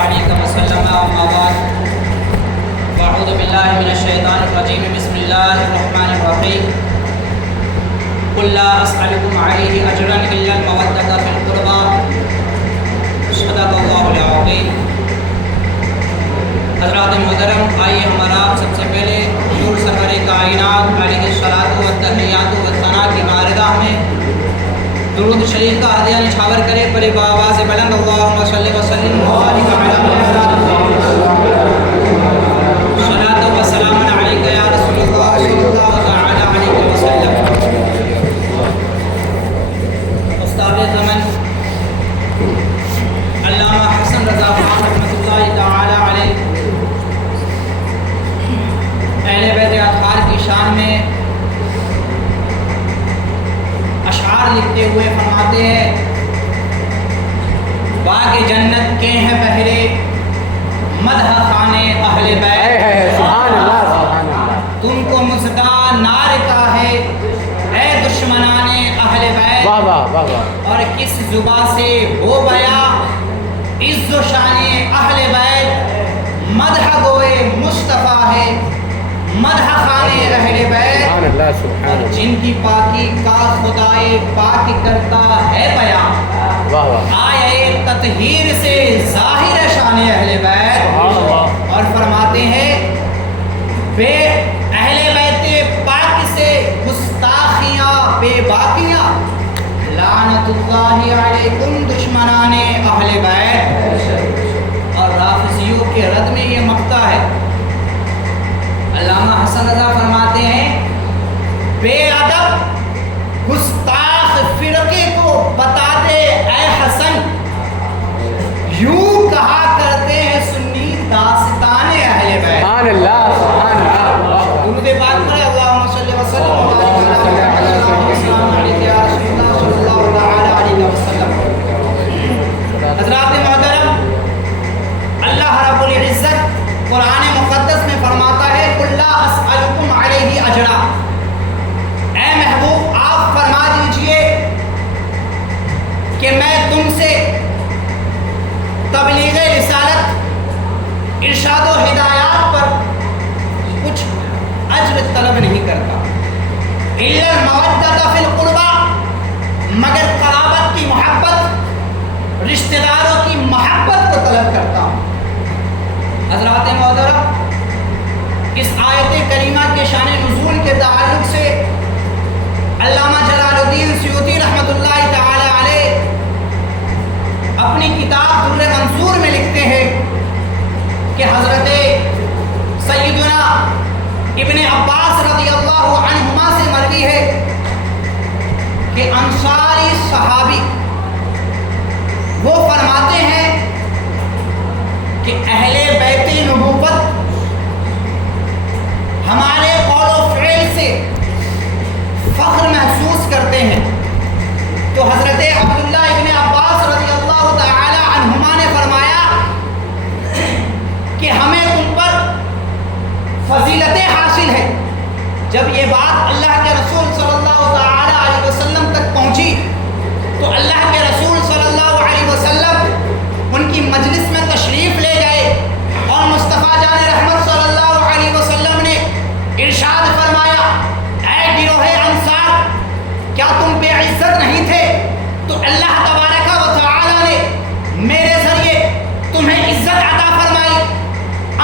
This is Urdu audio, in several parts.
عليه وسلم أما بعد فأعوذ بالله من الشيطان الرجيم بسم الله الرحمن الرحيم قل لا أسألكم عليه أجرا إلا المودة في القربى صدق الله العظيم. حضرات محترم، آئیے ہمارا سب سے پہلے حضور سرور کائنات علیہ الصلاۃ والتحیات والثناء کی بارگاہ میں درود شریف کا ہدیہ نچھاور کرے پڑے بآواز بلند اللہم صلی وسلم وبارک علی محمد صلاۃ و سلام علیک یا رسول اللہ صلی اللہ تعالی علیہ وسلم. استاد زمن علامہ حسن رضا خان رحمۃ اللہ تعالی علیہ اہل بیت اطہار کی شان میں اشعار لکھتے ہوئے فرماتے ہیں باغ جنت کے ہیں بہرے مدح خانے اہل بیت. سبحان اللہ سبحان اللہ. تم کو مصدع نار کا ہے اے دشمنان اہل بیت. واہ واہ واہ واہ. اور کس زباں سے ہو بیاں عز و شان اہل بیت. مدح گوئے مصطفیٰ ہے مدح خانے اہل بیت. سبحان اللہ سبحان اور اللہ. جن کی پاکی کا خدائے پاک کرتا ہے بیان. واہ واہ. آئے تطہیر سے ظاہر شان اہل بیت. سبحان اللہ. اور فرماتے ہیں بے اہل بیت پاک سے گستاخیاں بے باقیاں لعنت اللہ علیکم دشمنان اہل بیت. اور رافضیوں کے رد میں یہ مقطع ہے. علامہ حسن رضا فرماتے ہیں بے ادب گستاخ فرقے کو بتا دے اے حسن یوں کہا کرتے ہیں سنی داستان اہل بیت. سبحان اللہ سبحان اللہ. درود پاک پڑھے اللہم صلی وسلم وبارک علی رسول اللہ صلی اللہ تعالی علیہ وسلم. حضرات محترم، اللہ رب العزت قرآن مقدس میں فرماتا ہے قل لا اسألکم علیہ اجرا. اے محبوب آپ فرما دیجئے کہ میں تم سے تبلیغ رسالت ارشاد و ہدایات پر کچھ اجر طلب نہیں کرتا. الا المودۃ فی القربى، مگر قرابت کی محبت رشتہ داروں کی محبت کو طلب کرتا ہوں. حضرات محترم، اس آیت کریمہ کے شان نزول کے تعلق سے علامہ جلال الدین سیوطی رحمۃ اللہ تعالی علیہ اپنی کتاب در منصور میں لکھتے ہیں کہ حضرت سیدنا ابن عباس رضی اللہ عنہما سے مروی ہے کہ انصاری صحابی وہ فرماتے ہیں کہ اہل بیت نبوت ہمارے قول و فعل سے فخر محسوس کرتے ہیں. تو حضرت عبداللہ ابن عباس رضی اللہ تعالی عنہما نے فرمایا کہ ہمیں تم پر فضیلتیں حاصل ہے. جب یہ بات اللہ کے رسول صلی اللہ تعالی علیہ وسلم تک پہنچی تو اللہ کے رسول صلی اللہ علیہ وسلم ان کی مجلس میں تشریف لے گئے اور مصطفیٰ جان رحمت صلی اللہ علیہ وسلم نے ارشاد فرمایا اے گروہ انصار، کیا تم بے عزت نہیں تھے؟ تو اللہ تبارک و تعالی نے میرے ذریعے تمہیں عزت عطا فرمائی.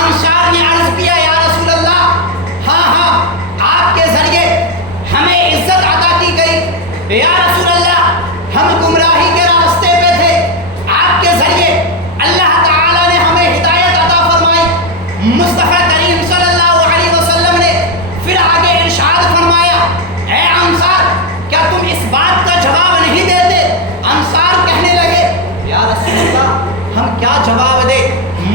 انصار نے عرض کیا یا رسول اللہ ہاں ہاں آپ کے ذریعے ہمیں عزت عطا کی گئی. یا رسول اللہ ہم گمراہی کے راستے پہ تھے، آپ کے ذریعے اللہ تعالی نے ہمیں ہدایت عطا فرمائی. مصطفیٰ کریم صلی اللہ علیہ وسلم نے پھر آگے ارشاد فرمایا اے انصار، کیا تم اس بات کا جواب نہیں دیتے؟ انصار کہنے لگے یا رسول اللہ ہم کیا جواب دیں؟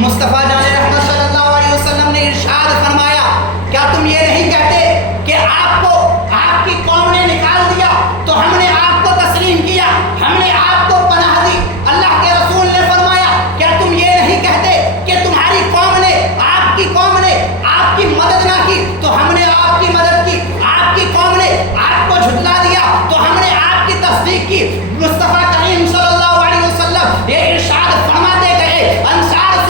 مصطفیٰ جان رحمت صلی اللہ علیہ وسلم نے ارشاد فرمایا کیا تم یہ نہیں کہتے کہ آپ کو آپ کی قوم نے نکال دیا تو ہم نے آپ کو تسلیم کیا، ہم نے آپ کو پناہ دی؟ اللہ کے رسول نے فرمایا کیا تم یہ نہیں کہتے کہ تمہاری قوم نے آپ کی مدد نہ کی تو ہم نے آپ کی مدد کی، آپ کی قوم نے آپ کو جھٹلا دیا تو ہم نے آپ کی تصدیق کی؟ مصطفیٰ کریم صلی اللہ علیہ وسلم یہ ارشاد فرماتے گئے انصار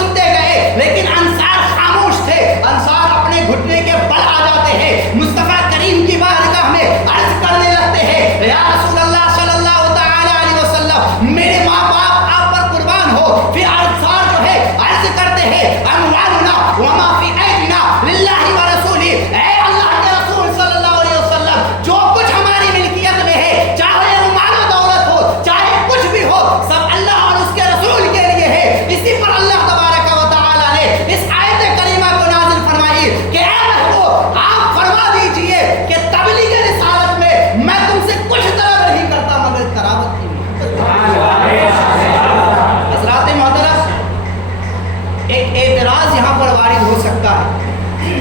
ایک اعتراض یہاں پر وارد ہو سکتا ہے.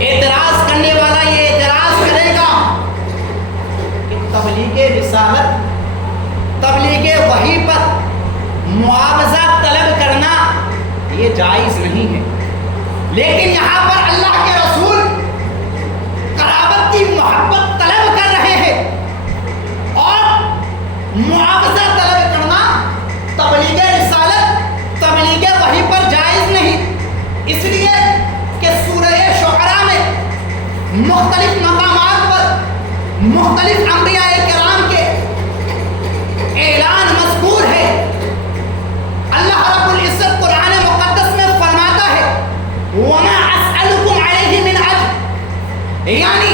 اعتراض کرنے والا یہ اعتراض کرے گا کہ تبلیغ رسالت، تبلیغ وحی پر معاوضہ طلب کرنا یہ جائز نہیں ہے. لیکن یہاں پر اللہ کے رسول قرابت کی محبت طلب کر رہے ہیں اور معاوضہ طلب کرنا تبلیغ رسالت، تبلیغ وحی پر جائز نہیں. اس لیے کہ سورہ شعراء میں مختلف مقامات پر مختلف انبیاء کرام کے اعلان مذکور ہے. اللہ رب العزت قرآن مقدس میں فرماتا ہے وَمَا أَسْأَلُكُمْ عَلَيْهِ مِنْ أَجْرٍ، یعنی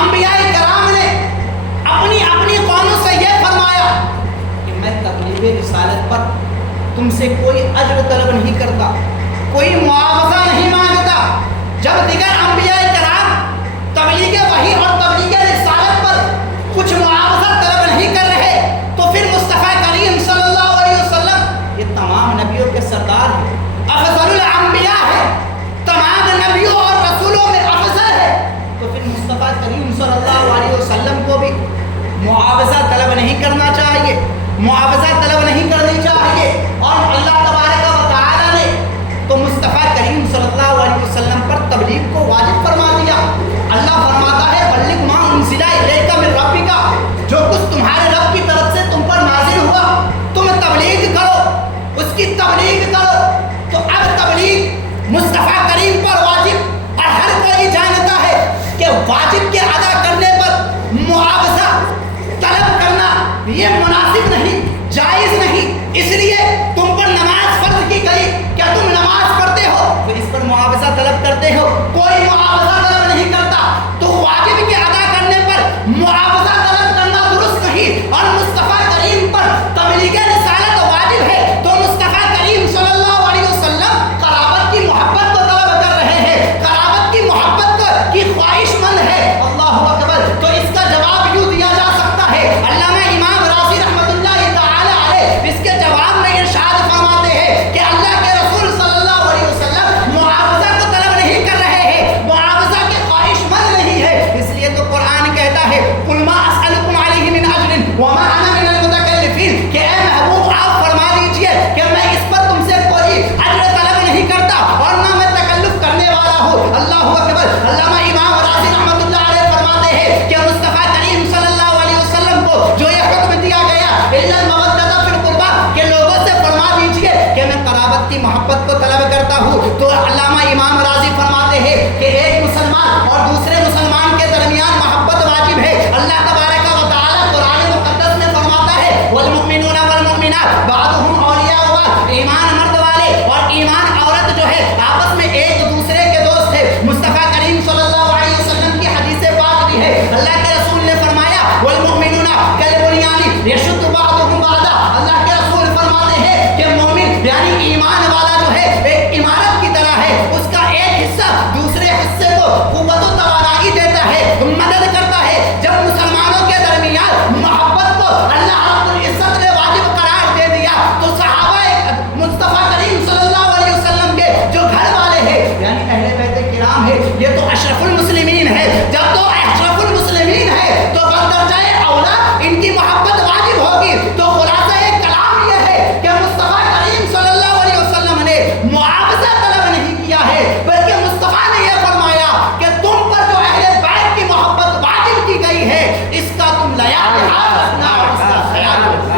انبیاء کرام نے اپنی اپنی قوموں سے یہ فرمایا کہ میں تبلیغ رسالت پر تم سے کوئی اجر طلب نہیں کرتا، کوئی معاوضہ نہیں مانگتا. جب دیگر انبیاء کرام تبلیغ وحی اور تبلیغ رسالت پر کچھ معاوضہ طلب نہیں کر رہے تو پھر مصطفیٰ کریم صلی اللہ علیہ وسلم یہ تمام نبیوں کے سردار ہیں، افضل الانبیاء ہے، تمام نبیوں اور رسولوں میں افضل ہے. تو پھر مصطفیٰ کریم صلی اللہ علیہ وسلم کو بھی معاوضہ طلب نہیں کرنا چاہیے، معاوضہ طلب نہیں کرنی چاہیے. اور اللہ تبارک و تعالی نے تو مصطفیٰ کریم صلی اللہ علیہ وسلم پر تبلیغ کو واجب فرما دیا. اللہ فرماتا ہے بلغ ما انزل الیک من ربک، جو کچھ تمہارے رب کی طرف سے تم پر نازل ہوا تم تبلیغ کرو، اس کی تبلیغ کرو. تو اب تبلیغ مصطفیٰ کریم پر واجب، اور ہر کوئی جانتا ہے کہ واجب کے ادا کرنے پر معاوضہ طلب کرنا یہ مناسب نہیں، جائز نہیں. اس لیے تم پر نماز فرض کی گئی، کیا تم نماز پڑھتے ہو تو اس پر معاوضہ طلب کرتے ہو؟ کوئی معاوضہ طلب نہیں کرتا. تو واجب کے ادا کرنے پر معاوضہ طلب کرنا درست نہیں. اور مصطفیٰ کریم پر تبلیغ رسالت واجب ہے تو مصطفیٰ کریم صلی اللہ علیہ وسلم قرابت کی محبت کو طلب کر رہے ہیں، قرابت کی محبت کی خواہش مند ہے. اللہ اکبر. تو اس کا جواب یوں دیا جا سکتا ہے. علامہ امام راضی رحمۃ اللہ تعالی علیہ اس کے جواب میں ارشاد فرماتے ہیں کہ اللہ کے رسول صلی اللہ علیہ وسلم معاوضہ کو طلب نہیں کر رہے ہیں، معاوضہ کے خواہش مند نہیں ہے. اس لیے تو قرآن کہتا ہے قل ما اسألکم علیہ من اجر وما انا من المتکلفین، کہ اے محبوب آپ فرما دیجئے کہ میں اس پر تم سے کوئی اجر طلب نہیں کرتا اور نہ میں تکلف کرنے والا ہوں. اللہ اکبر. علامہ امام راضی رحمۃ اللہ علیہ فرماتے ہیں کہ مصطفیٰ کریم صلی اللہ علیہ وسلم کو جو یہ حکم دیا گیا الا المودۃ فی القربہ کہ لوگوں سے فرما دیجئے کہ میں قرابت کی محبت کو طلب کرتا ہوں، تو علامہ امام راضی فرماتے ہیں کہ ایک مسلمان اور دوسرے مسلمان کے درمیان محبت واجب ہے. اللہ تبارک و تعالی قرآن مقدس میں فرماتا ہے والمؤمنون والمؤمنات بعضهم اولیاء بعض، ایمان مرد والے اور ایمان عورت جو ہے آپس میں ایک دوسرے کے دوست ہے. مصطفیٰ کریم صلی اللہ علیہ وسلم کی حدیث پاک بھی ہے. اللہ کے رسول نے فرمایا والمؤمنون کالبنیان یشد بعضهم بعضا. اللہ کے رسول فرماتے ہیں کہ مومن یعنی ایمان والا جو ہے ایک عمارت کی طرح ہے، اس کا ایک حصہ دوسرے حصے کو قوت و توانائی دیتا ہے، مدد کرتا ہے. جب مسلمانوں کے درمیان محبت کو اللہ رب العزت نے واجب قرار دے دیا تو صحابہ مصطفیٰ کریم صلی اللہ علیہ وسلم کے جو گھر والے ہیں یعنی اہل بیت کرام ہے، یہ تو اشرف المسلمین ہے. جب تو اشرف المسلمین ہے تو بدرجہ اولا ان کی محبت واجب ہوگی. تو خلاصہ کلام یہ ہے کہ مصطفیٰ کریم صلی اللہ علیہ وسلم نے معاوضہ طلب نہیں کیا ہے، بلکہ مصطفیٰ نے یہ فرمایا کہ تم پر جو اہل بیت کی محبت واجب کی گئی ہے اس کا تم لحاظ رکھنا اور اس کا خیال رکھنا.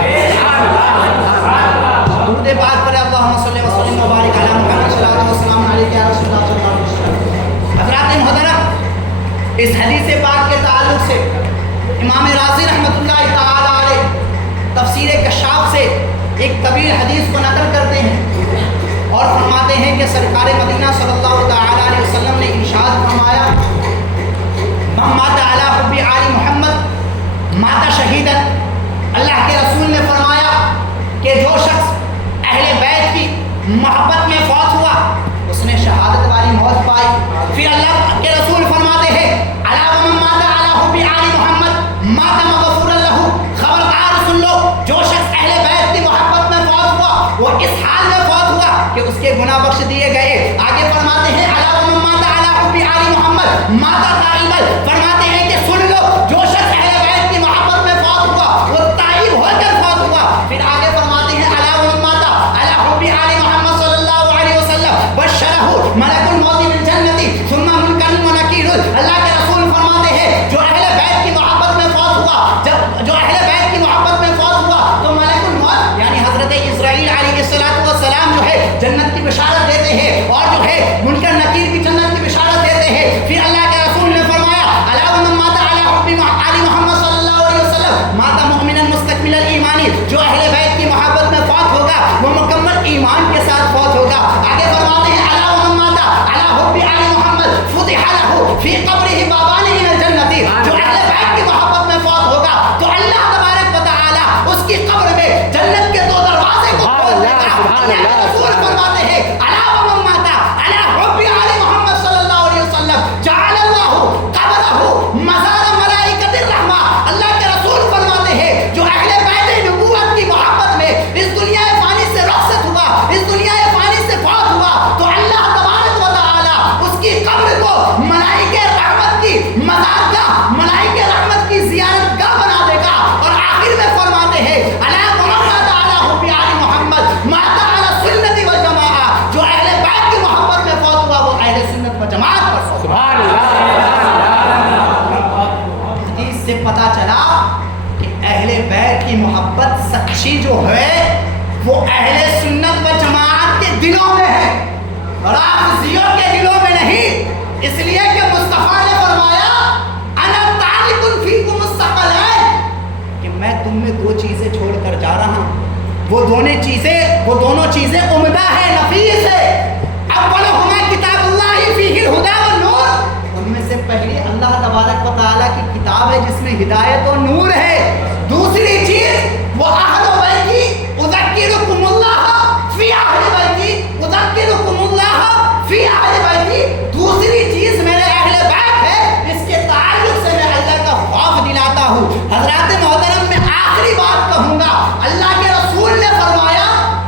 درود پاک پر اللہم صلی وسلم وبارک علی محمد صلی اللہ علیہ وسلم یا رسول اللہ صلی اللہ علیہ وسلم. حضرات محترم، اس حدیث پاک کے تعلق سے امام راضی رحمۃ اللہ تعالی علیہ تفسیر کشاف سے ایک طویل حدیث کو نقل کرتے ہیں اور فرماتے ہیں کہ سرکار مدینہ صلی اللہ تعالی علیہ وسلم نے ارشاد فرمایا من مات علی حب آل محمد مات شہیدا. اللہ کے رسول نے فرمایا کہ جو شخص اہل بیت کی محبت میں فوت ہوا اس نے شہادت والی موت پائی. پھر اللہ کے رسول فرماتے ہیں علی من مات علی حب آل محمد مات مغفورا لہ. خبردار سن لو، جو شخص اہل بیت کی محبت میں فوت ہوا وہ اس حال میں فوت ہوا کہ اس کے گناہ بخش دیے گئے. آگے فرماتے ہیں الا ومن مات علی حب آل محمد مات تائبا، فرماتے ہیں کہ سن لو جو شخص اہل بیت کی محبت میں فوت ہوا وہ تائب ہو کر فوت ہوا. پھر آگے فرماتے ہیں الا ومن مات علی حب آل محمد صلی اللہ علیہ وسلم بشرہ ملک الموت بالجنت ثم منکر ونکیر. اللہ کے رسول فرماتے ہیں جو اہل بیت کی محبت میں فوت ہوا، جو اہل بیت کی محبت میں فوت ہوا تو ملک الموت یعنی حضرت اسرائیل علیہ السلام جو ہے جنت کی بشارت دیتے ہیں، اور جو ہے منکر نکیر بھی جنت کی بشارت دیتے ہیں. پھر اللہ کے رسول نے فرمایا الا ومن مات علی حب آل محمد صلی اللہ علیہ وسلم مات مؤمنا مستکمل الایمان، جو اہل بیت کی محبت میں فوت ہوگا وہ مکمل ایمان کے ساتھ فوت ہوگا. آگے فرماتے ہیں الا ومن مات علی حب آل محمد فتح له فی قبرہ بابان من الجنت، جو اہل بیت کی محبت میں فوت ہوگا تو اللہ تبارک و تعالی اس کی قبر میں جنت کے 2 دروازے کو کھول دے گا. اللہ کے رسول فرماتے ہیں الا ومن مات علی حب آل محمد صلی اللہ علیہ وسلم جعل اللہ قبرہ مزار ملائکۃ الرحمہ. اللہ کے رسول فرماتے ہیں جو اہل بیت نبوت کی محبت میں اس دنیا فانی سے رخصت ہوا، اس دنیا فانی سے فوت ہوا تو اللہ تبارک و تعالی اس کی قبر کو ملائکہ رحمت کی مزارگاہ، ملائکہ رحمت کی زیارت گاہ بنا دے گا. اور آخر میں فرماتے ہیں الا ومن مات علی حب آل محمد مات علی سنت والجماعہ، جو اہل بیت کی محبت میں فوت ہوا وہ اہل سنت و جماعت پر فوت ہوا. سبحان اللہ. حدیث سے پتہ چلا کہ اہل بیت کی محبت سچی جو ہے وہ اہل سنت و جماعت کے دلوں میں ہے، رافضیوں کے دلوں میں نہیں. اس لیے کہ مصطفیٰ نے فرمایا انا تارک فیکم الثقلین، کہ میں تم میں 2 چیزیں چھوڑ کر جا رہا ہوں، وہ دونوں چیزیں عمدہ ہے، نفیس ہے. اولہما کتاب اللہ فیہ الہدی والنور، ان میں سے پہلی اللہ تبارک و تعالیٰ کی کتاب ہے جس میں ہدایت و نور ہے. دوسری چیز وہ اہل بیتی اذکرکم اللہ فی اہل بیتی، اذکرکم اللہ فی اہل بیتی. دوسری چیز میرے اہل بیت ہے، اس کے تعلق سے میں اللہ کا خوف دلاتا ہوں. حضرات محترم میں آخری بات کہوں گا، اللہ کے رسول نے فرمایا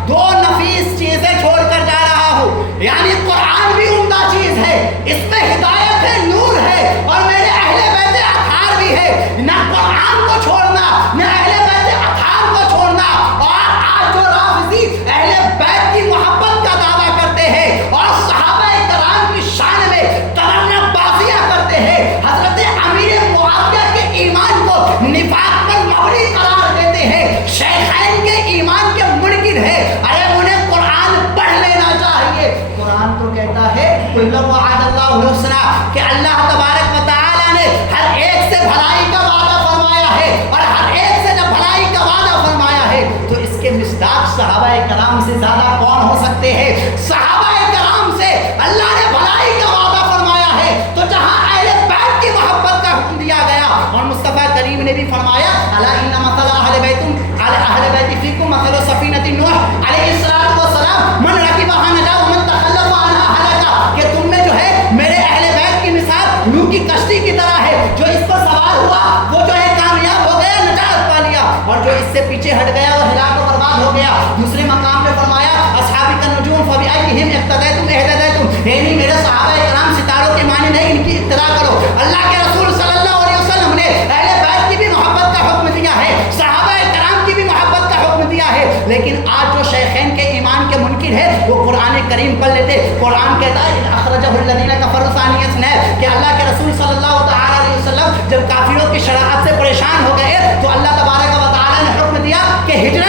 2 نفیس چیزیں چھوڑ کر جا رہا ہوں، یعنی قرآن بھی عمدہ چیز ہے، اس میں ہدایت ہے، نور ہے، اور میرے اہل بیت اطہار بھی ہے. نہ قرآن کو چھوڑنا، نہ اہل بیت اطہار کو چھوڑنا. اور آج جو رافضی اہل بیت کی محبت کا دعویٰ کرتے ہیں اور صحابہ کرام کی شان میں ترنہ بازیاں کرتے ہیں، حضرت امیر معاویہ کے ایمان کو نفاق پر مبنی قرار دیتے ہیں، شیخین کے ایمان کے منکر ہے. ارے انہیں قرآن پڑھ لینا چاہیے. قرآن تو کہتا ہے کل وعد اللہ الحسنی، کہ اللہ تبارک و تعالی نے ہر ایک سے بھلائی کا وعدہ فرمایا ہے، اور ہر ایک سے جب بھلائی کا وعدہ فرمایا ہے تو اس کے مصداق صحابہ کرام سے زیادہ کون ہو سکتے ہیں؟ صحابہ کرام سے اللہ نے بھلائی کا وعدہ فرمایا ہے تو جہاں اہل بیت کی محبت کا حکم دیا گیا، اور مصطفیٰ کریم نے بھی فرمایا الا ان مثل اہل بیت فیکم مثل سفینۃ نوح علیہ السلام من رکبها نجا ومن تخلف عنها ہلک، کہ تم میں جو ہے میرے اہل بیت کی مثال نوح کی کشتی کی طرح ہے، جو اس پر سوار ہوا وہ جو ہے کامیاب ہو گیا، نجات پا لیا، اور جو اس سے پیچھے ہٹ گیا وہ ہلاک و برباد ہو گیا. دوسرے مقام پہ فرمایا اصحاب النجوم فبأیہم اقتدیتم اہتدیتم، یعنی میرے صحابہ کرام ستاروں کے مانند ہیں، ان کی اقتدا کرو. اللہ کے رسول صلی اللہ علیہ وسلم نے اہل بیت کی بھی محبت کا حکم دیا ہے، صحابہ کرام کی بھی محبت کا حکم دیا ہے. لیکن آج جو شیخین کے ایمان کے منکر ہے وہ قرآن کریم پڑھ لیتے. قرآن کہتا ہے اخرجہ الذین کفروا ثانی اثنین، کہ اللہ کے رسول صلی اللہ تعالی علیہ وسلم جب کافروں کی شرارت سے پریشان ہو گئے تو اللہ تبارک و تعالی نے حکم دیا کہ ہجرت